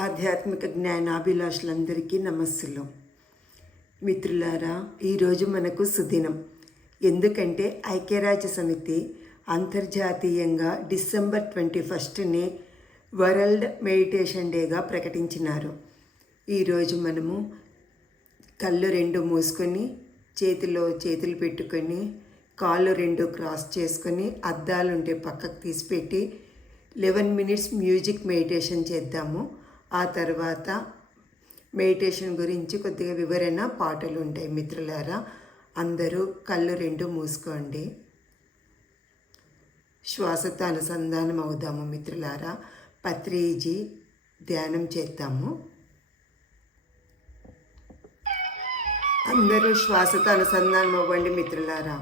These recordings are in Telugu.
ఆధ్యాత్మిక జ్ఞానాభిలాషులందరికీ నమస్సులు. మిత్రులారా, ఈరోజు మనకు సుదినం. ఎందుకంటే ఐక్యరాజ్య సమితి అంతర్జాతీయంగా డిసెంబర్ 21ని వరల్డ్ మెడిటేషన్ డేగా ప్రకటించినారు. ఈరోజు మనము కళ్ళు రెండు మూసుకొని చేతిలో చేతులు పెట్టుకొని కాళ్ళు రెండు క్రాస్ చేసుకొని అద్దాలుంటే పక్కకు తీసిపెట్టి 11 minutes మ్యూజిక్ మెడిటేషన్ చేద్దాము. ఆ తర్వాత మెడిటేషన్ గురించి కొద్దిగా వివరణ పాటలు ఉంటాయి. మిత్రులారా, అందరూ కళ్ళు రెండు మూసుకోండి. శ్వాసతో అనుసంధానం అవుదాము. మిత్రులారా, పత్రిజీ ధ్యానం చేద్దాము. అందరూ శ్వాసతో అనుసంధానం అవ్వండి మిత్రులారా.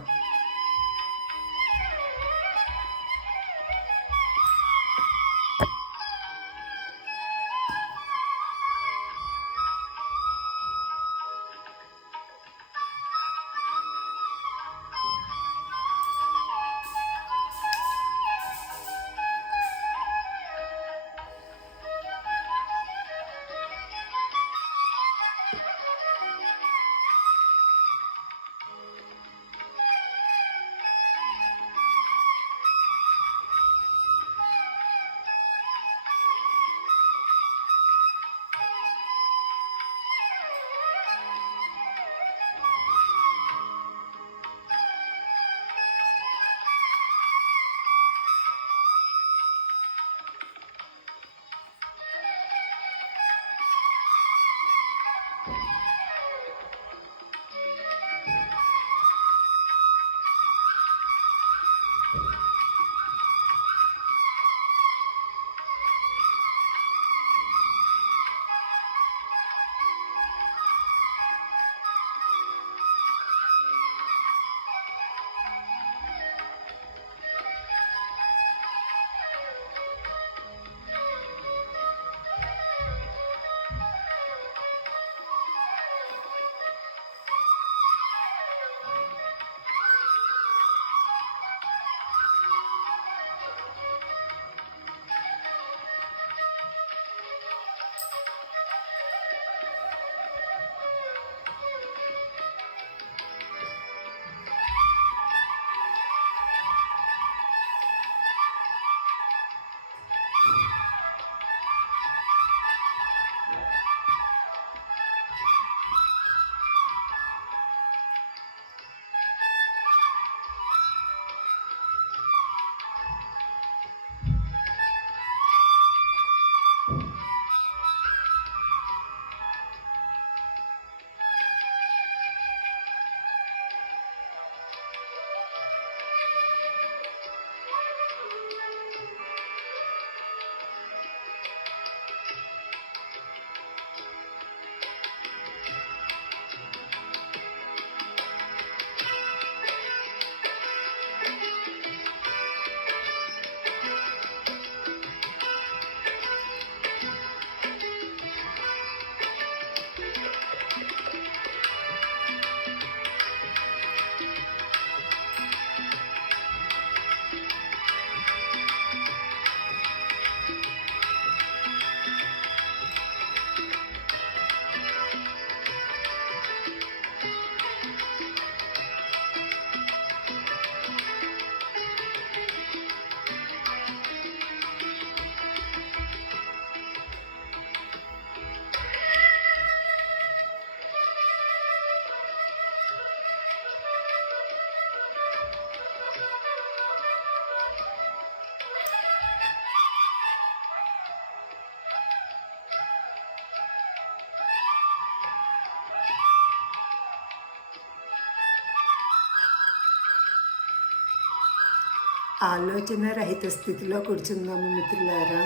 ఆలోచన రహిత స్థితిలో కూర్చుందాము మిత్రులారా.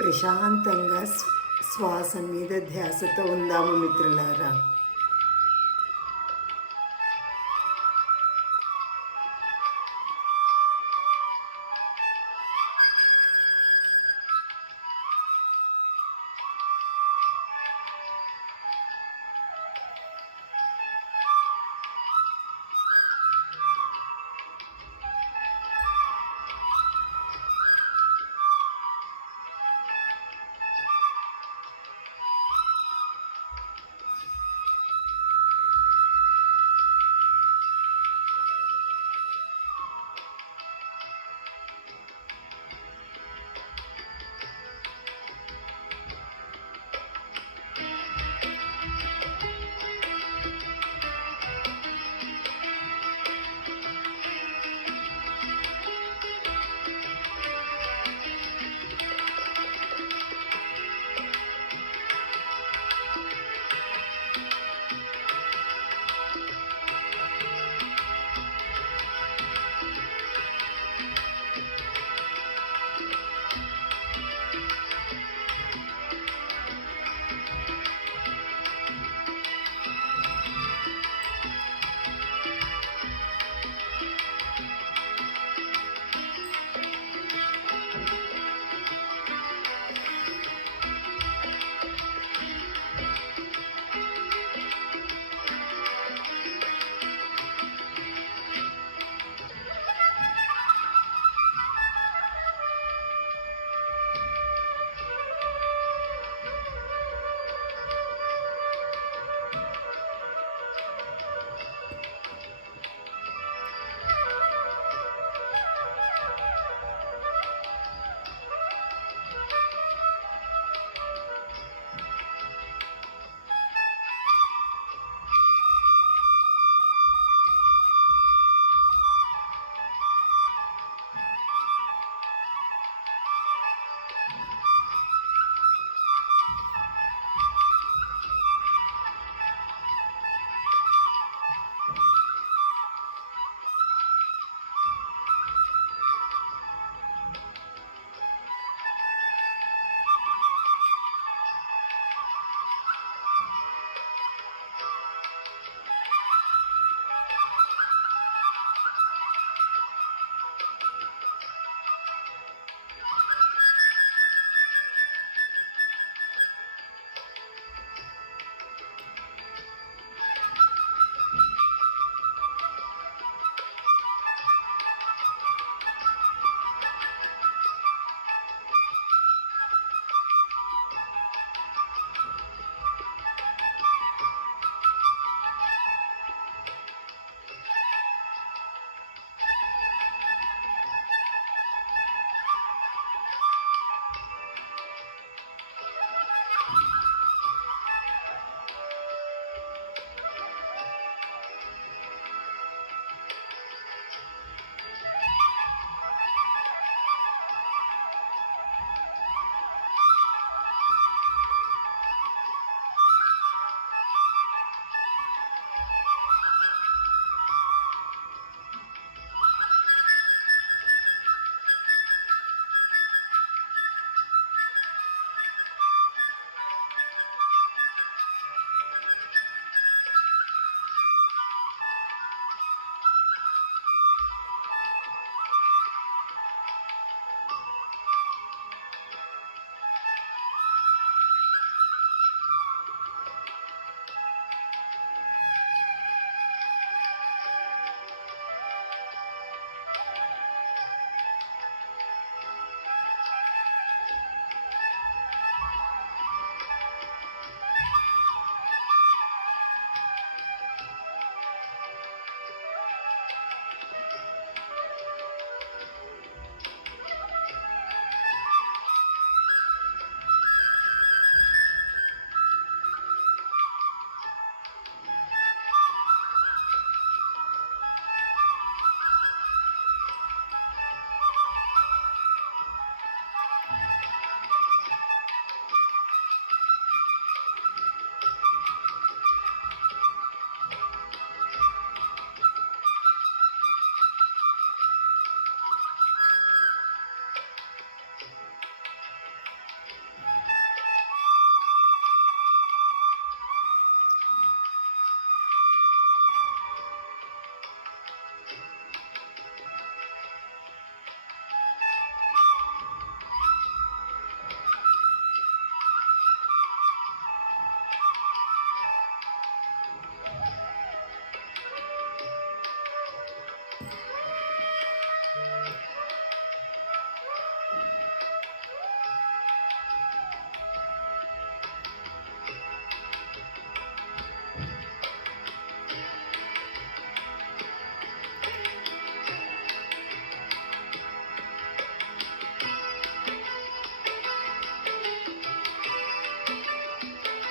ప్రశాంతంగా శ్వాస మీద ధ్యాసతో ఉందాము మిత్రులారా.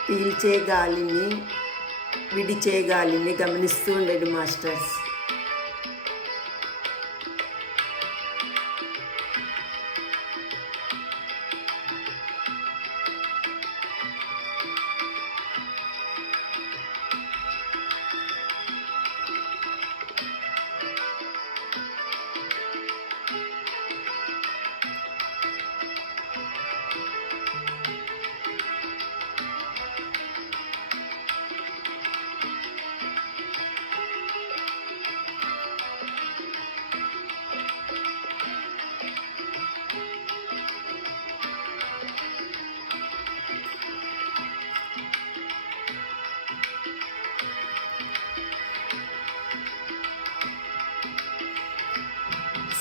పీల్చే గాలిని విడిచే గాలిని గమనిస్తూ ఉండండి మాస్టర్స్.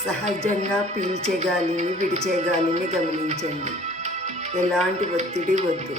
సహజంగా పీల్చే గాలిని విడిచే గాలిని గమనించండి. ఎలాంటి ఒత్తిడి వద్దు.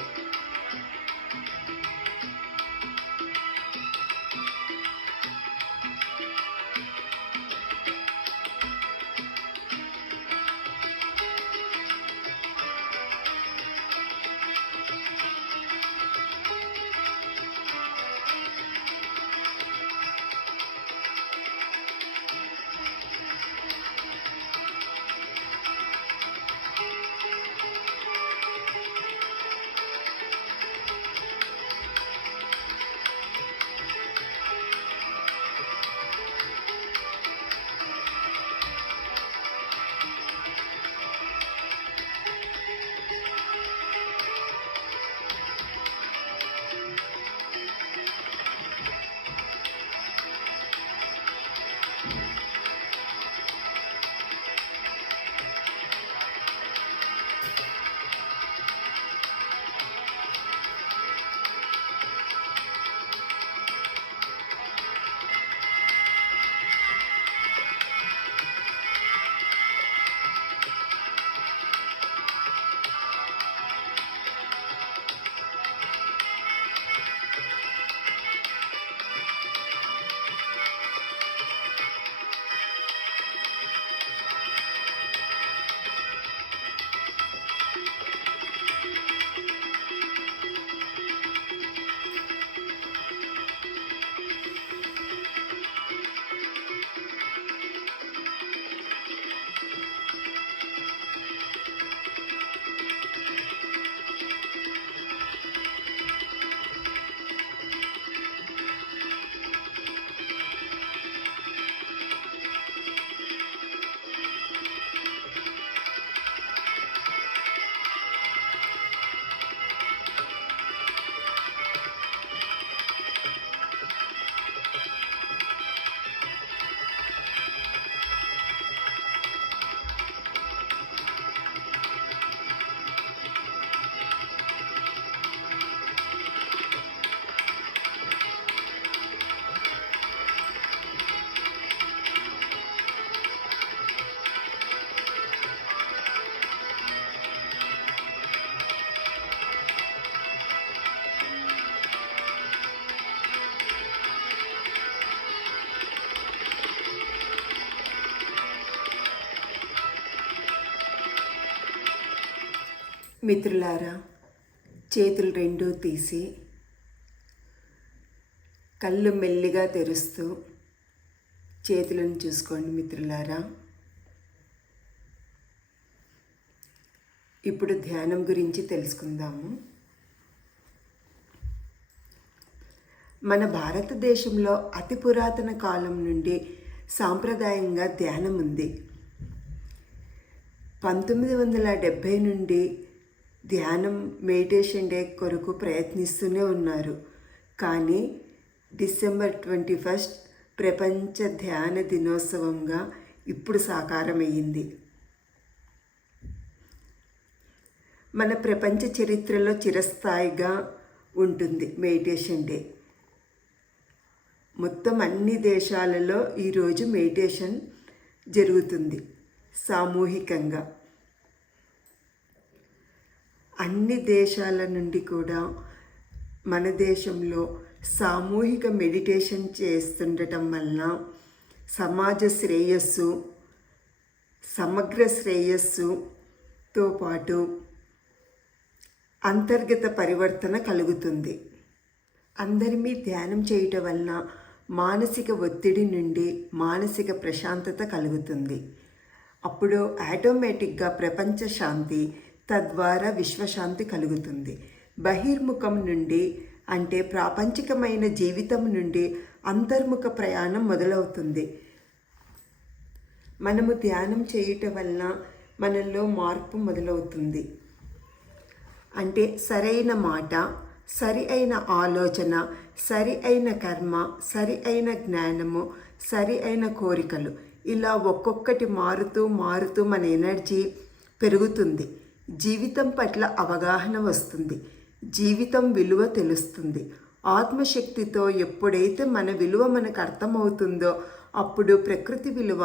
మిత్రులారా, చేతులు రెండూ తీసి కళ్ళు మెల్లిగా తెరుస్తూ చేతులను చూసుకోండి మిత్రులారా. ఇప్పుడు ధ్యానం గురించి తెలుసుకుందాము. మన భారతదేశంలో అతి పురాతన కాలం నుండి సాంప్రదాయంగా ధ్యానం ఉంది. 1970 నుండి ధ్యానం మెడిటేషన్ డే కొరకు ప్రయత్నిస్తూనే ఉన్నారు. కానీ డిసెంబర్ 21 ప్రపంచ ధ్యాన దినోత్సవంగా ఇప్పుడు సాకారమయ్యింది. మన ప్రపంచ చరిత్రలో చిరస్థాయిగా ఉంటుంది మెడిటేషన్ డే. మొత్తం అన్ని దేశాలలో ఈరోజు మెడిటేషన్ జరుగుతుంది సామూహికంగా. అన్ని దేశాల నుండి కూడా మన దేశంలో సామూహిక మెడిటేషన్ చేస్తుండటం వలన సమాజ శ్రేయస్సు, సమగ్ర శ్రేయస్సుతో పాటు అంతర్గత పరివర్తన కలుగుతుంది. అందరిమీ ధ్యానం చేయటం వలన మానసిక ఒత్తిడి నుండి మానసిక ప్రశాంతత కలుగుతుంది. అప్పుడు ఆటోమేటిక్గా ప్రపంచ శాంతి, తద్వారా విశ్వశాంతి కలుగుతుంది. బహిర్ముఖం నుండి అంటే ప్రాపంచికమైన జీవితం నుండి అంతర్ముఖ ప్రయాణం మొదలవుతుంది. మనము ధ్యానం చేయటం వలన మనలో మార్పు మొదలవుతుంది. అంటే సరైన మాట, సరి అయిన ఆలోచన, సరి అయిన కర్మ, సరి అయిన జ్ఞానము, సరి అయిన కోరికలు, ఇలా ఒక్కొక్కటి మారుతూ మారుతూ మన ఎనర్జీ పెరుగుతుంది. జీవితం పట్ల అవగాహన వస్తుంది. జీవితం విలువ తెలుస్తుంది. ఆత్మశక్తితో ఎప్పుడైతే మన విలువ మనకు అర్థమవుతుందో అప్పుడు ప్రకృతి విలువ,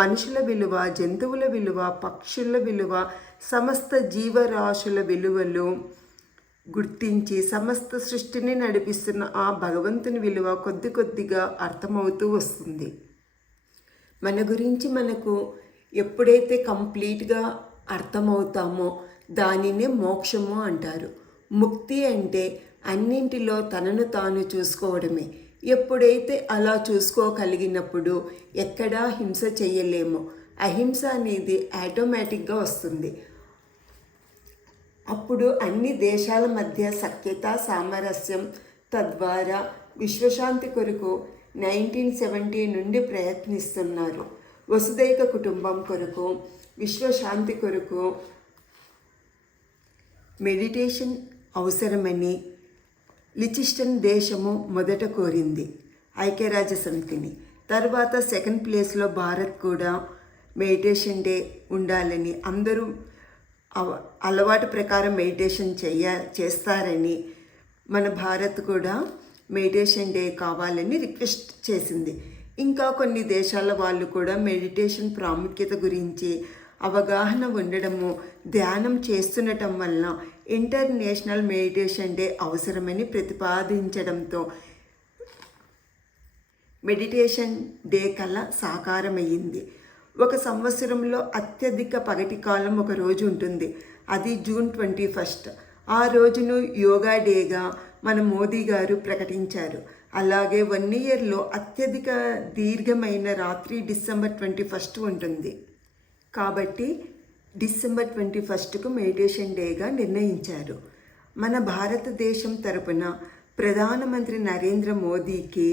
మనుషుల విలువ, జంతువుల విలువ, పక్షుల విలువ, సమస్త జీవరాశుల విలువలు గుర్తించి సమస్త సృష్టిని నడిపిస్తున్న ఆ భగవంతుని విలువ కొద్ది కొద్దిగా అర్థమవుతూ వస్తుంది. మన గురించి మనకు ఎప్పుడైతే కంప్లీట్గా అర్థమవుతామో దానినే మోక్షము అంటారు. ముక్తి అంటే అన్నింటిలో తనను తాను చూసుకోవడమే. ఎప్పుడైతే అలా చూసుకోగలిగినప్పుడు ఎక్కడా హింస చేయలేమో. అహింస అనేది ఆటోమేటిక్గా వస్తుంది. అప్పుడు అన్ని దేశాల మధ్య సఖ్యత, సామరస్యం, తద్వారా విశ్వశాంతి కొరకు 1970 నుండి ప్రయత్నిస్తున్నారు. వసుదైక కుటుంబం కొరకు, విశ్వశాంతి కొరకు మెడిటేషన్ అవసరమని లిచిస్టన్ దేశము మొదట కోరింది ఐక్యరాజ్య సమితిని. తర్వాత సెకండ్ ప్లేస్లో భారత్ కూడా మెడిటేషన్ డే ఉండాలని, అందరూ అలవాటు ప్రకారం మెడిటేషన్ చేస్తారని, మన భారత్ కూడా మెడిటేషన్ డే కావాలని రిక్వెస్ట్ చేసింది. ఇంకా కొన్ని దేశాల వాళ్ళు కూడా మెడిటేషన్ ప్రాముఖ్యత గురించి అవగాహన ఉండడము, ధ్యానం చేస్తుండటం వలన ఇంటర్నేషనల్ మెడిటేషన్ డే అవసరమని ప్రతిపాదించడంతో మెడిటేషన్ డే కళ సాకారమయ్యింది. ఒక సంవత్సరంలో అత్యధిక పగటి కాలం ఒక రోజు ఉంటుంది. అది జూన్ 21. ఆ రోజును యోగా డేగా మన మోదీ గారు ప్రకటించారు. అలాగే 1 ఇయర్లో అత్యధిక దీర్ఘమైన రాత్రి డిసెంబర్ 21 ఉంటుంది. కాబట్టి డిసెంబర్ 21కు మెడిటేషన్ డేగా నిర్ణయించారు. మన భారతదేశం తరపున ప్రధానమంత్రి నరేంద్ర మోదీకి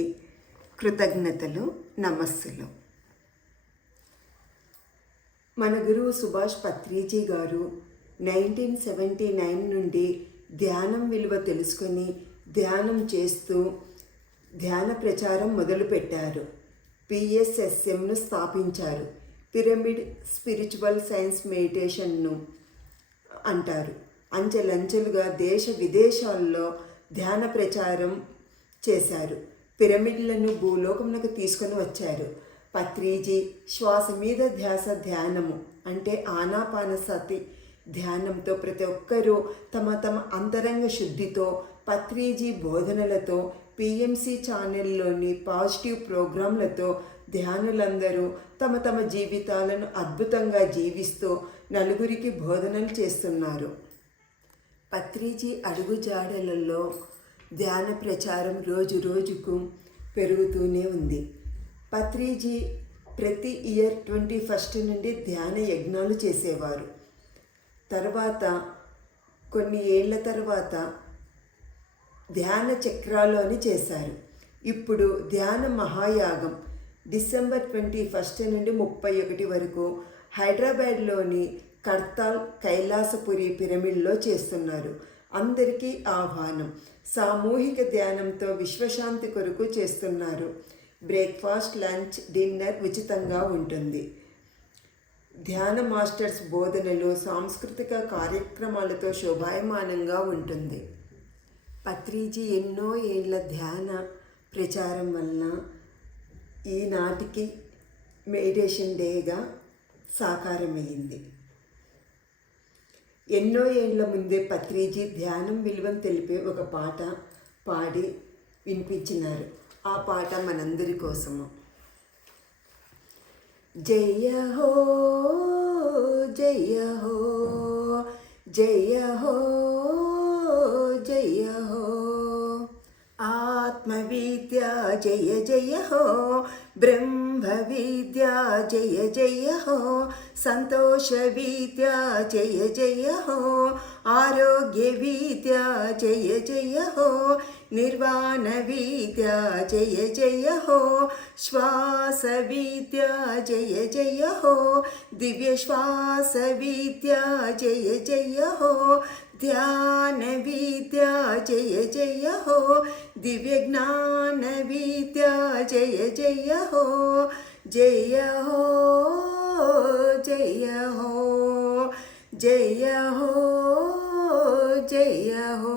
కృతజ్ఞతలు, నమస్సులు. మన గురువు సుభాష్ పత్రిజీ గారు 1979 నుండి ధ్యానం విలువ తెలుసుకొని ధ్యానం చేస్తూ ధ్యాన ప్రచారం మొదలుపెట్టారు. పిఎస్ఎస్ఎంను స్థాపించారు. పిరమిడ్ స్పిరిచువల్ సైన్స్ మెడిటేషన్ను అంటారు. అంచెలంచెలుగా దేశ విదేశాల్లో ధ్యాన ప్రచారం చేశారు. పిరమిడ్లను భూలోకమునకు తీసుకొని వచ్చారు. పత్రిజీ శ్వాస మీద ధ్యాస ధ్యానము అంటే ఆనాపానసతి ధ్యానంతో ప్రతి ఒక్కరూ తమ తమ అంతరంగ శుద్ధితో, పత్రిజీ బోధనలతో, పిఎంసి ఛానల్లోని పాజిటివ్ ప్రోగ్రాంలతో ధ్యానులందరూ తమ తమ జీవితాలను అద్భుతంగా జీవిస్తూ నలుగురికి బోధనలు చేస్తున్నారు. పత్రిజీ అడుగుజాడలలో ధ్యాన ప్రచారం రోజు రోజుకు పెరుగుతూనే ఉంది. పత్రిజీ ప్రతి ఇయర్ 21 నుండి ధ్యాన యజ్ఞాలు చేసేవారు. తర్వాత కొన్ని ఏళ్ల తర్వాత ధ్యాన చక్రాలు అని చేశారు. ఇప్పుడు ధ్యాన మహాయాగం డిసెంబర్ 21 నుండి 31 వరకు హైదరాబాద్లోని కర్తాల్ కైలాసపురి పిరమిడ్లో చేస్తున్నారు. అందరికీ ఆహ్వానం. సామూహిక ధ్యానంతో విశ్వశాంతి కొరకు చేస్తున్నారు. బ్రేక్ఫాస్ట్, లంచ్, డిన్నర్ ఉచితంగా ఉంటుంది. ధ్యాన మాస్టర్స్ బోధనలు, సాంస్కృతిక కార్యక్రమాలతో శోభాయమానంగా ఉంటుంది. పత్రిజీ ఎన్నో ఏళ్ల ధ్యాన ప్రచారం వలన ఈనాటికి మెడిటేషన్ డేగా సాకారమైంది. ఎన్నో ఏళ్ల ముందే పత్రిజీ ధ్యానం విలువను తెలిపే ఒక పాట పాడి వినిపించినారు. ఆ పాట మనందరి కోసము. జయ హో జయ హో జయ హో विद्या जय जय हो, ब्रह्म विद्या जय जय हो, संतोष विद्या जय जय हो, आरोग्य विद्या जय जय हो, निर्वाण विद्या जय जय हो, श्वास विद्या जय जय हो, दिव्य श्वास विद्या जय जय हो, ध्यान विद्या जय जय हो, दिव्य ज्ञान विद्या जय जय हो, जय हो जय हो जय हो जय हो।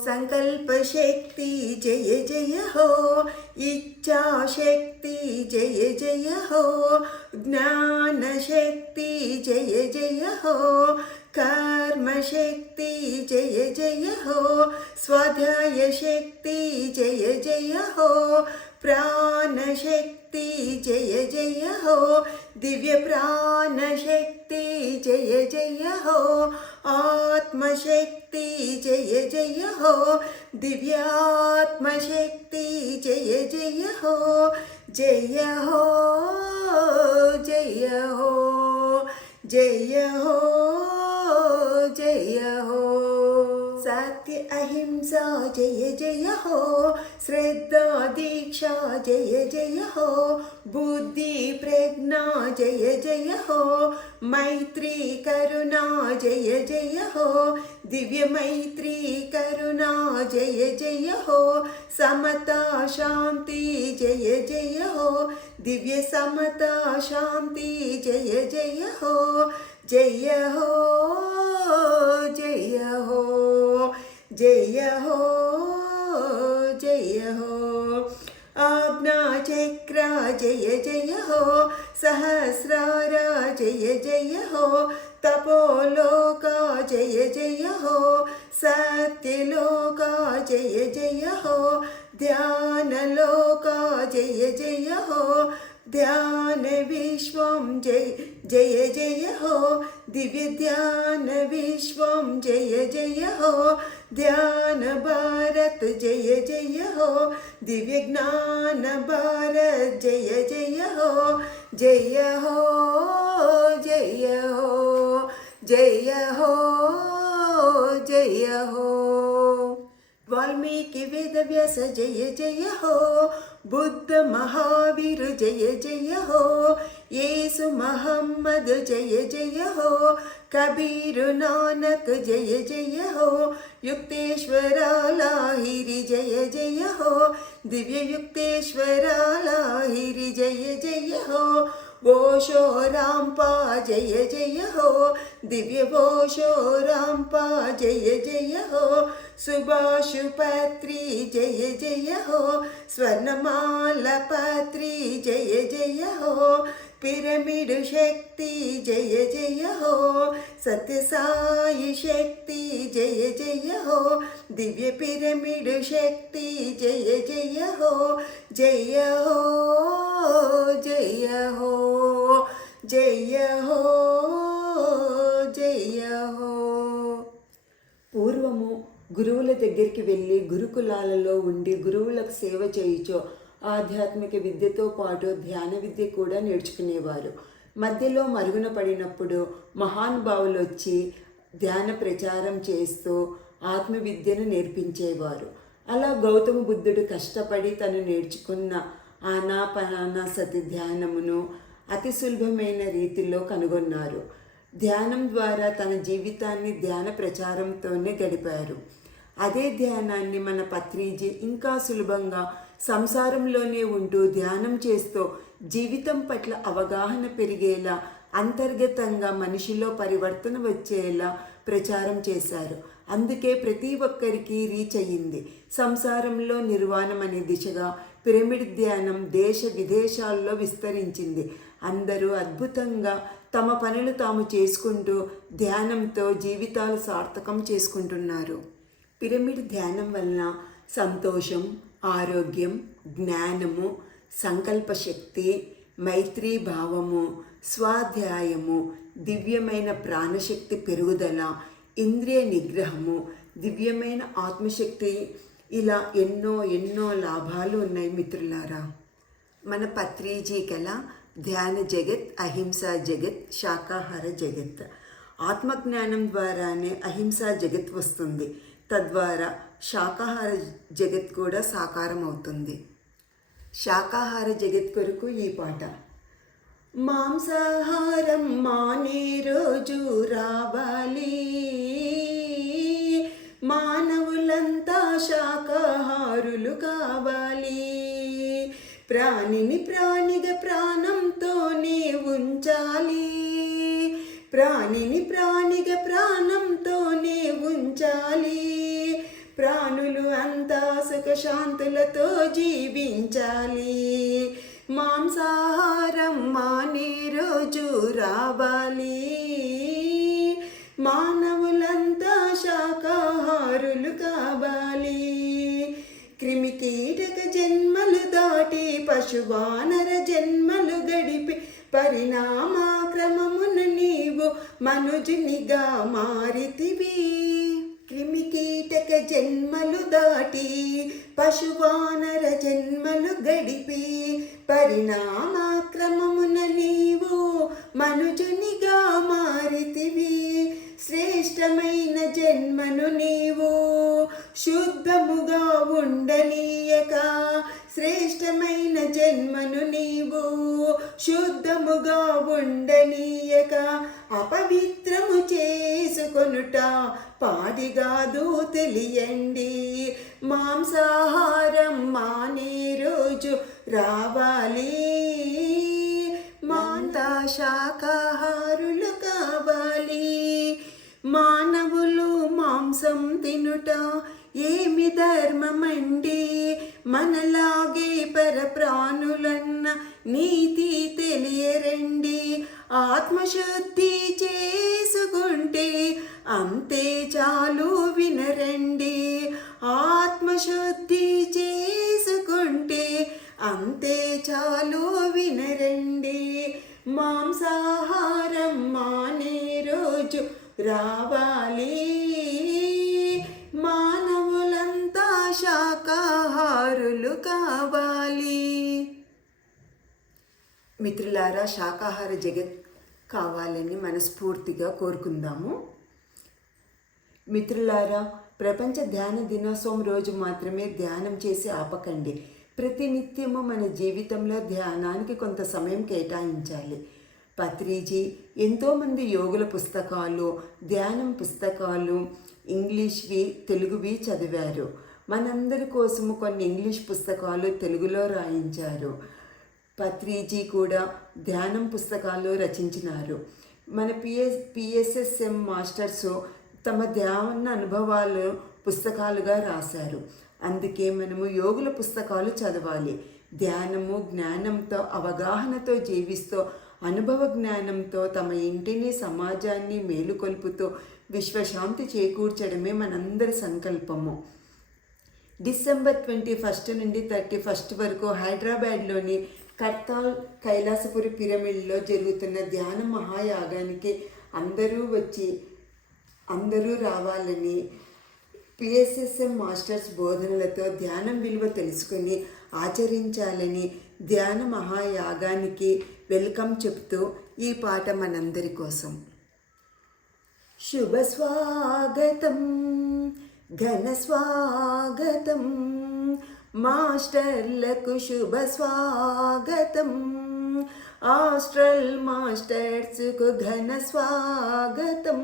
संकल्प शक्ति जय जय हो, इच्छा शक्ति जय जय हो, ज्ञान शक्ति जय जय हो, कर्म शक्ति जय जय हो, स्वाध्याय शक्ति जय जय हो, प्राण शक्ति जय जय हो, दिव्य प्राण शक्ति जय जय हो, आत्म शक्ति जय जय हो, दिव्यात्म शक्ति जय जय हो, जय हो जय हो जय हो जय हो। सत्य अहिंसा जय जय हो, श्रद्धा दीक्षा जय जय हो, बुद्धि प्रज्ञा जय जय हो, मैत्री करुणा जय जय हो, दिव्य मैत्री करुणा जय जय हो, समता शांति जय जय हो, दिव्य समता शांति जय जय हो, जय हो जय हो जय हो जय हो। आज्ञा चक्र जय जय हो, सहस्रार जय जय हो, तपोलोक जय जय हो, सत्यलोक जय जय हो, ध्यान लोक जय जय हो, ध्यान विश्वं जय जय जय हो, दिव्य ध्यान विश्वं जय जय हो, ध्यान भारत जय जय हो, दिव्य ज्ञान भारत जय जय हो, जय हो जय हो जय हो जय हो। वाल्मीकि वेदव्यास जय जय हो, बुद्ध महावीर जय जय हो, येसु मोहम्मद जय जय हो, कबीर नानक जय जय हो, युक्तेश्वरा लाहिरी जय जय हो, दिव्य युक्तेश्वरा लाहिरी जय जय हो, वोशो रामपा जय जय हो, दिव्य वोशो रामपा जय जय हो, सुभाषुपत्री जय जय हो, स्वर्णमाला पत्री जय जय हो, पिरमिड शक्ति जय जय हो, सत्य साई शक्ति जय जय हो, दिव्य पिरमिड शक्ति जय जय हो, जय हो जय हो जय हो जय हो। పూర్వము గురువుల దగ్గరికి వెళ్ళి గురుకులాలలో ఉండి గురువులకు సేవ చేయుచో ఆధ్యాత్మిక విద్యతో పాటు ధ్యాన విద్య కూడా నేర్చుకునేవారు. మధ్యలో మరుగున పడినప్పుడు మహానుభావులు వచ్చి ధ్యాన ప్రచారం చేస్తూ ఆత్మ విద్యను నేర్పించేవారు. అలా గౌతమ బుద్ధుడు కష్టపడి తను నేర్చుకున్న ఆనాపానసతి ధ్యానమును అతి సులభమైన రీతిలో కనుగొన్నారు. ధ్యానం ద్వారా తన జీవితాన్ని ధ్యాన ప్రచారంతోనే గడిపారు. అదే ధ్యానాన్ని మన పత్రిజీ ఇంకా సులభంగా సంసారంలోనే ఉంటూ ధ్యానం చేస్తూ జీవితం పట్ల అవగాహన పెరిగేలా, అంతర్గతంగా మనిషిలో పరివర్తన వచ్చేలా ప్రచారం చేశారు. అందుకే ప్రతి ఒక్కరికి రీచ్ అయ్యింది. సంసారంలో నిర్వాణం అనే దిశగా పిరమిడ్ ధ్యానం దేశ విదేశాల్లో విస్తరించింది. అందరూ అద్భుతంగా తమ పనులు తాము చేసుకుంటూ ధ్యానంతో జీవితాలు సార్థకం చేసుకుంటున్నారు. పిరమిడ్ ధ్యానం వలన సంతోషం, ఆరోగ్యం, జ్ఞానము, సంకల్పశక్తి, మైత్రీ భావము, స్వాధ్యాయము, దివ్యమైన ప్రాణశక్తి పెరుగుదల, ఇంద్రియ నిగ్రహము, దివ్యమైన ఆత్మశక్తి ఇలా ఎన్నో ఎన్నో లాభాలు ఉన్నాయి మిత్రులారా. మన పత్రిజీ కల ధ్యాన జగత్, అహింసా జగత్, శాకాహార జగత్. ఆత్మజ్ఞానం ద్వారానే అహింసా జగత్ వస్తుంది. తద్వారా శాకాహార జగత్ కూడా సాకారం అవుతుంది. శాకాహార జగత్ కొరకు ఈ పాట. మాంసాహారం మానే రోజు రావాలి, మానవులంతా శాకాహారులు కావాలి. ప్రాణిని ప్రాణిగా ప్రాణంతోనే ఉంచాలి, ప్రాణిని ప్రాణిగా ప్రాణంతోనే ఉంచాలి. ప్రాణులు అంతా సుఖశాంతులతో జీవించాలి. మాంసాహారం మానే రోజు రావాలి, మానవులంతా శాకాహారులు కావాలి. క్రిమి కీటక జన్మలు దాటి పశువానర జన్మలు గడిపి పరిణామక్రమమున నీవు మనుజునిగా మారితివి. క్రిమి కీటక జన్మలు దాటి పశువానర జన్మలు గడిపి పరిణామక్రమమున నీవు మనుజునిగా మారితివి. శ్రేష్టమైన జన్మను నీవు శుద్ధముగా ఉండనీయక, శ్రేష్టమైన జన్మను నీవు శుద్ధముగా ఉండనీయక, అపవిత్రము చేసుకొనుట పాడిగాదు తెలియండి. మాంసాహారం మానే రోజు రావాలి, మాంతా శాకాహారులు కావాలి. మానవులు మాంసం తినుట ఏమి ధర్మమండి, మనలాగే పరప్రాణులన్న నీతి తెలియరండి. ఆత్మశుద్ధి చేసుకుంటే అంతే చాలు వినరండి, ఆత్మశుద్ధి చేసుకుంటే అంతే చాలు వినరండి. మాంసాహారం మానే రోజు రావాలి, మానవులంతా శాకాహారులు కావాలి. మిత్రులారా, శాకాహార జగత్ కావాలని మనస్ఫూర్తిగా కోరుకుందాము. మిత్రులారా, ప్రపంచ ధ్యాన దినోత్సవం రోజు మాత్రమే ధ్యానం చేసి ఆపకండి. ప్రతినిత్యము మన జీవితంలో ధ్యానానికి కొంత సమయం కేటాయించాలి. పత్రిజీ ఎంతోమంది యోగుల పుస్తకాలు, ధ్యానం పుస్తకాలు ఇంగ్లీష్వి, తెలుగువి చదివారు. మనందరి కోసము కొన్ని ఇంగ్లీష్ పుస్తకాలు తెలుగులో రాయించారు. పత్రిజీ కూడా ధ్యానం పుస్తకాలు రచించినారు. మన పిఎస్ఎస్ఎం మాస్టర్స్ తమ ధ్యాన అనుభవాలు పుస్తకాలుగా రాశారు. అందుకే మనము యోగుల పుస్తకాలు చదవాలి. ధ్యానము జ్ఞానంతో, అవగాహనతో జీవిస్తూ, అనుభవ జ్ఞానంతో తమ ఇంటిని, సమాజాన్ని మేలుకొల్పుతూ విశ్వశాంతి చేకూర్చడమే మనందరి సంకల్పము. డిసెంబర్ 21 నుండి 31 వరకు హైదరాబాద్లోని కర్తాల్ కైలాసపురి పిరమిడ్లో జరుగుతున్న ధ్యాన మహాయాగానికి అందరూ రావాలని, పిఎస్ఎస్ఎం మాస్టర్స్ బోధనలతో ధ్యానం విలువ తెలుసుకొని ఆచరించాలని ధ్యాన మహాయాగానికి వెల్కమ్ చెప్తూ ఈ పాట మనందరి కోసం. శుభ స్వాగతం, ఘన స్వాగతం, మాస్టర్లకు శుభ స్వాగతం, ఆస్ట్రల్ మాస్టర్స్కు ఘన స్వాగతం.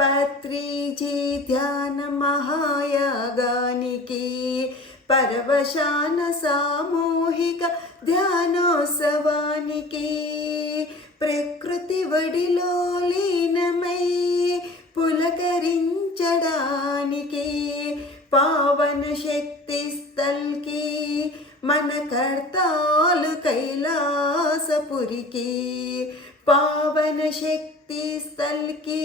పత్రిజీ ధ్యాన మహాయాగానికి పరవశాన సామూహిక ధ్యానోత్సవానికి ప్రకృతి వడిలో లీనమై పులకరించడానికి పావన శక్తి స్థల్కి మన కర్తాలు కైలాసపురికి, పావన శక్తి స్థల్కి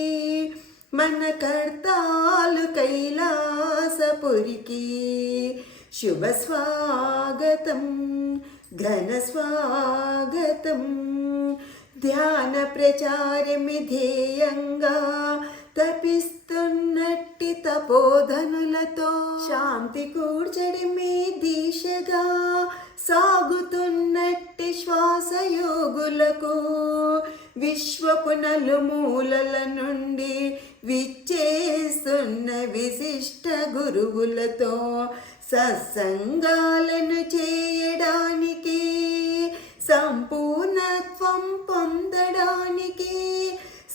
మన కర్తాలు కైలాసపురికి. శుభ స్వాగతం, ఘన స్వాగతం. ధ్యాన ప్రచారమి ధ్యేయంగా తపిస్తున్నట్టి తపోధనులతో శాంతి కూర్చడి మీ దిశగా సాగుతున్నట్టి శ్వాసయోగులకు విశ్వపు నలుమూలల నుండి విచ్చేస్తున్న విశిష్ట గురువులతో సత్సంగాలను చేయడానికి సంపూర్ణత్వం పొందడానికి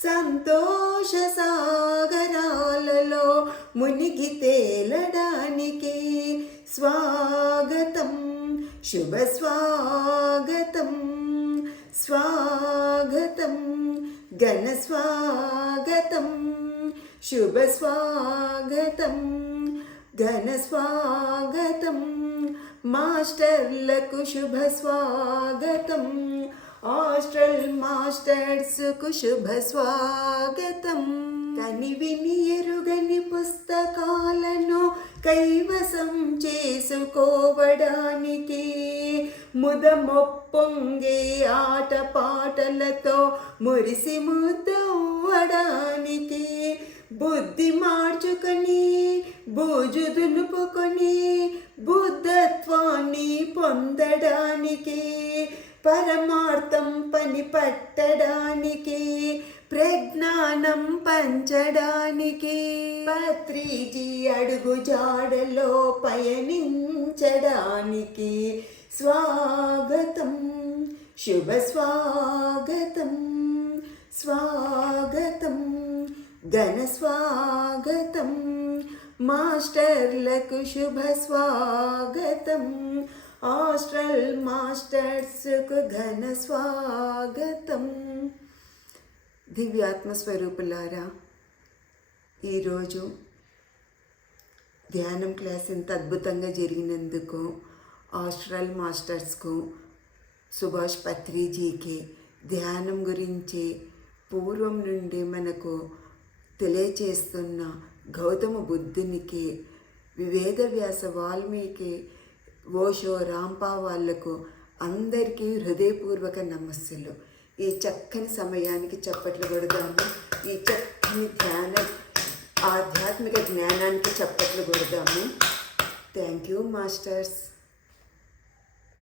సంతోష సాగరాలలో మునిగి తేలడానికి స్వాగతం, శుభ స్వాగతం, స్వాగతం, ఘన స్వాగతం, శుభ స్వాగతం, ఘన స్వాగతం, మాస్టర్లకు శుభ స్వాగతం, హాస్టల్ మాస్టర్స్కు శుభ స్వాగతం. కని విని ఎరుగని పుస్తకాలను కైవసం చేసుకోవడానికి ముదమొప్పొంగే ఆట పాటలతో మురిసి ముద్దవ్వడానికి బుద్ధి మార్చుకొని బూజు దులుపుకొని బుద్ధత్వాన్ని పొందడానికి పరమార్థం పని పట్టడానికి ప్రజ్ఞానం పంచడానికి పత్రిజీ అడుగు జాడలో పయనించడానికి స్వాగతం, శుభ స్వాగతం, స్వాగతం, ఘన స్వాగతం, మాస్టర్లకు శుభ స్వాగతం, హాస్టల్ మాస్టర్స్కు ఘన స్వాగతం. దివ్యాత్మస్వరూపులారా, ఈరోజు ధ్యానం క్లాస్ ఎంత అద్భుతంగా జరిగినందుకు హాస్టల్ మాస్టర్స్కు, సుభాష్ పత్రిజీకి ధ్యానం గురించి పూర్వం నుండి మనకు తెలియచేస్తున్న గౌతమ బుద్ధునికి, వేదవ్యాస వాల్మీకి, ఓషో, రాంపా వాళ్లకు అందరికీ హృదయపూర్వక నమస్సులు. ఈ చక్కని సమయానికి చప్పట్లు కొడదాము. ఈ చక్కని ఆధ్యాత్మిక జ్ఞానానికి చప్పట్లు కొడదాము. Thank you masters.